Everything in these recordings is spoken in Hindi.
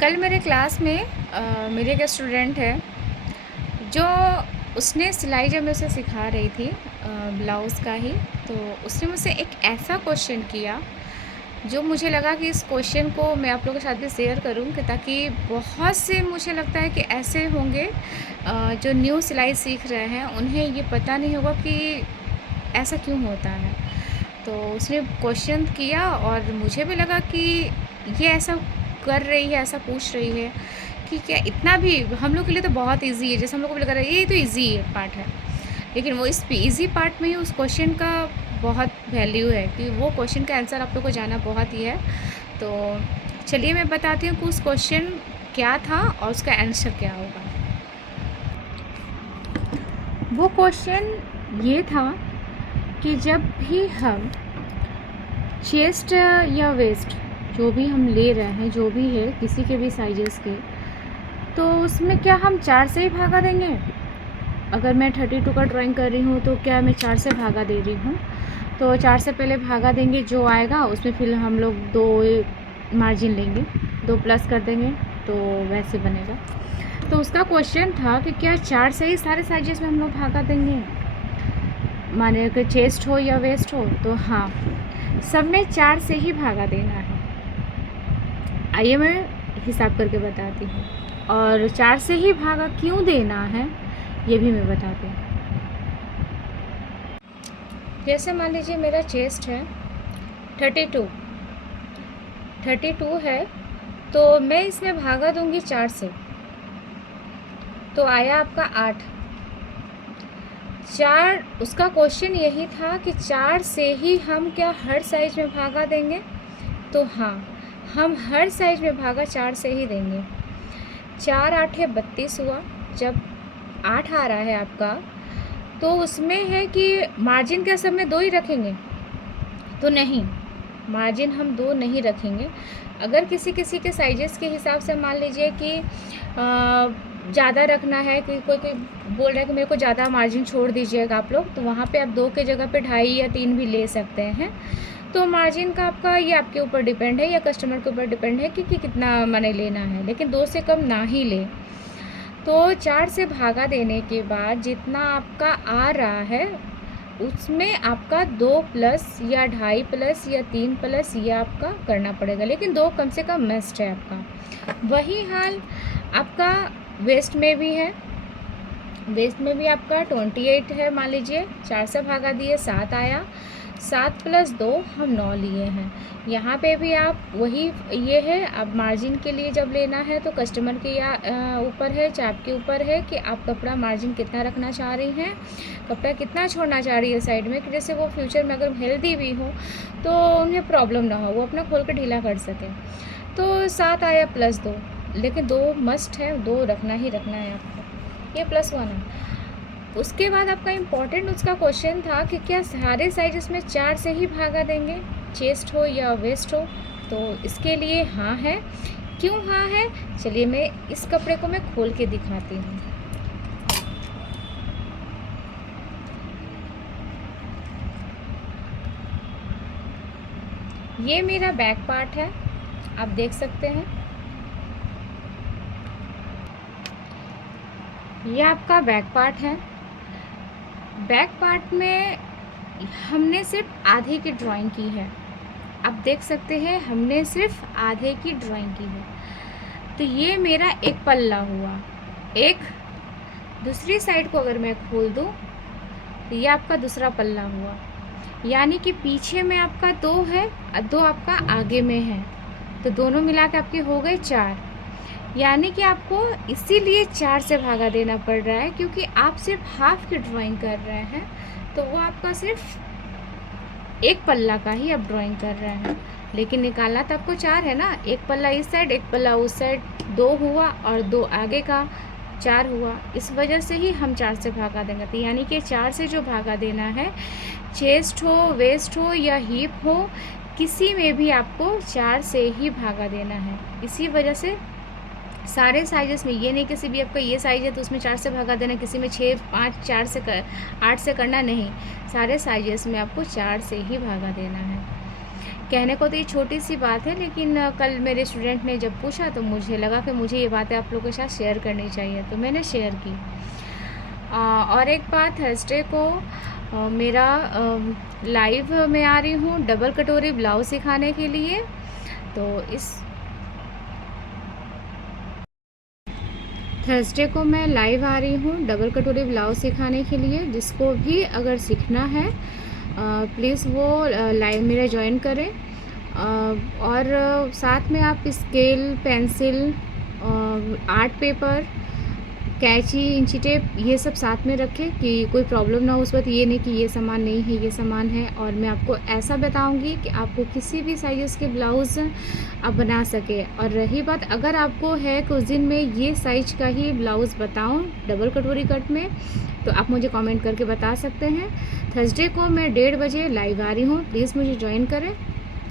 कल मेरे क्लास में मेरी एक स्टूडेंट है जो उसने सिलाई जब मैं उसे सिखा रही थी ब्लाउज़ का ही। तो उसने मुझसे एक ऐसा क्वेश्चन किया जो मुझे लगा कि इस क्वेश्चन को मैं आप लोगों के साथ भी शेयर करूं कि ताकि बहुत से मुझे लगता है कि ऐसे होंगे जो न्यू सिलाई सीख रहे हैं उन्हें ये पता नहीं होगा कि ऐसा क्यों होता है। तो उसने क्वेश्चन किया और मुझे भी लगा कि ये ऐसा कर रही है, ऐसा पूछ रही है कि क्या इतना भी हम लोग के लिए तो बहुत इजी है, जैसे हम लोग को भी लग रहा है ये तो इजी है पार्ट है, लेकिन वो इस इजी पार्ट में ही उस क्वेश्चन का बहुत वैल्यू है कि वो क्वेश्चन का आंसर आप लोग को जाना बहुत ही है। तो चलिए मैं बताती हूँ कि उस क्वेश्चन क्या था और उसका आंसर क्या होगा। वो क्वेश्चन ये था कि जब भी हम चेस्ट या वेस्ट जो भी हम ले रहे हैं, जो भी है किसी के भी साइजेस के, तो उसमें क्या हम 4 से ही भागा देंगे। अगर मैं 32 का ड्राइंग कर रही हूँ तो क्या मैं 4 से भागा दे रही हूँ, तो 4 से पहले भागा देंगे, जो आएगा उसमें फिर हम लोग 2 मार्जिन लेंगे, 2 प्लस कर देंगे, तो वैसे बनेगा। तो उसका क्वेश्चन था कि क्या 4 से ही सारे साइजेस में हम लोग भागा देंगे, माने कि चेस्ट हो या वेस्ट हो। तो हाँ, सब में 4 से ही भागा देना है। आइए मैं हिसाब करके बताती हूँ, और 4 से ही भागा क्यों देना है ये भी मैं बताती हूँ। जैसे मान लीजिए मेरा चेस्ट है 32 है, तो मैं इसमें भागा दूंगी 4 से, तो आया आपका 8। 4 उसका क्वेश्चन यही था कि 4 से ही हम क्या हर साइज में भागा देंगे। तो हाँ, हम हर साइज में भागा 4 से ही देंगे। 4 8 32 हुआ। जब 8 आ रहा है आपका, तो उसमें है कि मार्जिन क्या सब में 2 ही रखेंगे, तो नहीं, मार्जिन हम 2 नहीं रखेंगे। अगर किसी किसी के साइजेस के हिसाब से मान लीजिए कि ज़्यादा रखना है, कि कोई कोई बोल रहा है कि मेरे को ज़्यादा मार्जिन छोड़ दीजिएगा आप लोग, तो वहाँ पे आप 2 के जगह पे 2.5 या 3 भी ले सकते हैं। तो मार्जिन का आपका ये आपके ऊपर डिपेंड है या कस्टमर के ऊपर डिपेंड है कि कितना मनी लेना है, लेकिन 2 से कम ना ही ले। तो 4 से भागा देने के बाद जितना आपका आ रहा है उसमें आपका 2 प्लस या 2.5 प्लस या 3 प्लस ये आपका करना पड़ेगा, लेकिन 2 कम से कम मस्ट है आपका। वही हाल आपका वेस्ट में भी है। वेस्ट में भी आपका 28 है, मान लीजिए 4 से भागा दिए 7 आया, 7 प्लस 2 हम 9 लिए हैं। यहाँ पे भी आप वही ये है, अब मार्जिन के लिए जब लेना है तो कस्टमर के या ऊपर है, चाहे आपके ऊपर है कि आप कपड़ा मार्जिन कितना रखना चाह रही हैं, कपड़ा कितना छोड़ना चाह रही है साइड में, कि जैसे वो फ्यूचर में अगर हेल्दी भी हो तो उन्हें प्रॉब्लम ना हो, वो अपना खोल कर ढीला कर सकें। तो 7 आया प्लस 2, लेकिन 2 मस्ट है, 2 रखना ही रखना है आपको, ये +1 है। उसके बाद आपका इम्पॉर्टेंट उसका क्वेश्चन था कि क्या सारे साइज़ में 4 से ही भागा देंगे, चेस्ट हो या वेस्ट हो। तो इसके लिए हाँ है। क्यों हाँ है, चलिए मैं इस कपड़े को मैं खोल के दिखाती हूँ। ये मेरा बैक पार्ट है, आप देख सकते हैं, ये आपका बैक पार्ट है। बैक पार्ट में हमने सिर्फ आधे की ड्राइंग की है, आप देख सकते हैं हमने सिर्फ आधे की ड्राइंग की है। तो ये मेरा एक पल्ला हुआ। एक दूसरी साइड को अगर मैं खोल दूँ तो ये आपका दूसरा पल्ला हुआ, यानी कि पीछे में आपका 2 है और 2 आपका आगे में है, तो दोनों मिला के आपके हो गए 4। यानी कि आपको इसीलिए 4 से भागा देना पड़ रहा है, क्योंकि आप सिर्फ हाफ की ड्राइंग कर रहे हैं, तो वो आपका सिर्फ एक पल्ला का ही आप ड्राइंग कर रहे हैं, लेकिन निकालना तो आपको 4 है ना। एक पल्ला इस साइड, एक पल्ला उस साइड, 2 हुआ और 2 आगे का, 4 हुआ। इस वजह से ही हम 4 से भागा देंगे। तो यानी कि 4 से जो भागा देना है, चेस्ट हो, वेस्ट हो या हिप हो, किसी में भी आपको 4 से ही भागा देना है। इसी वजह से सारे साइजेस में, ये नहीं किसी भी आपका ये साइज है तो उसमें 4 से भागा देना, किसी में 6 5 4 से 8 से करना, नहीं, सारे साइजेस में आपको 4 से ही भागा देना है। कहने को तो ये छोटी सी बात है, लेकिन कल मेरे स्टूडेंट ने जब पूछा तो मुझे लगा कि मुझे ये बातें आप लोगों के साथ शेयर करनी चाहिए, तो मैंने शेयर की। और एक बात, थर्सडे को मेरा लाइव में आ रही हूँ डबल कटोरी ब्लाउज सिखाने के लिए। तो इस थर्सडे को मैं लाइव आ रही हूँ डबल कटोरी ब्लाउज सिखाने के लिए। जिसको भी अगर सीखना है प्लीज़ वो लाइव मेरा ज्वाइन करें। और साथ में आप स्केल, पेंसिल, आर्ट पेपर, कैंची, इंची टेप ये सब साथ में रखें कि कोई प्रॉब्लम ना हो उस वक्त। ये नहीं कि ये सामान नहीं है, ये सामान है। और मैं आपको ऐसा बताऊंगी कि आपको किसी भी साइज़ के ब्लाउज़ आप बना सके। और रही बात, अगर आपको है कि उस दिन में ये साइज का ही ब्लाउज़ बताऊं डबल कटोरी कट में, तो आप मुझे कमेंट करके बता सकते हैं। थर्सडे को मैं 1:30 बजे लाइव आ रही हूँ, प्लीज़ मुझे ज्वाइन करें।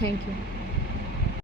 Thank you.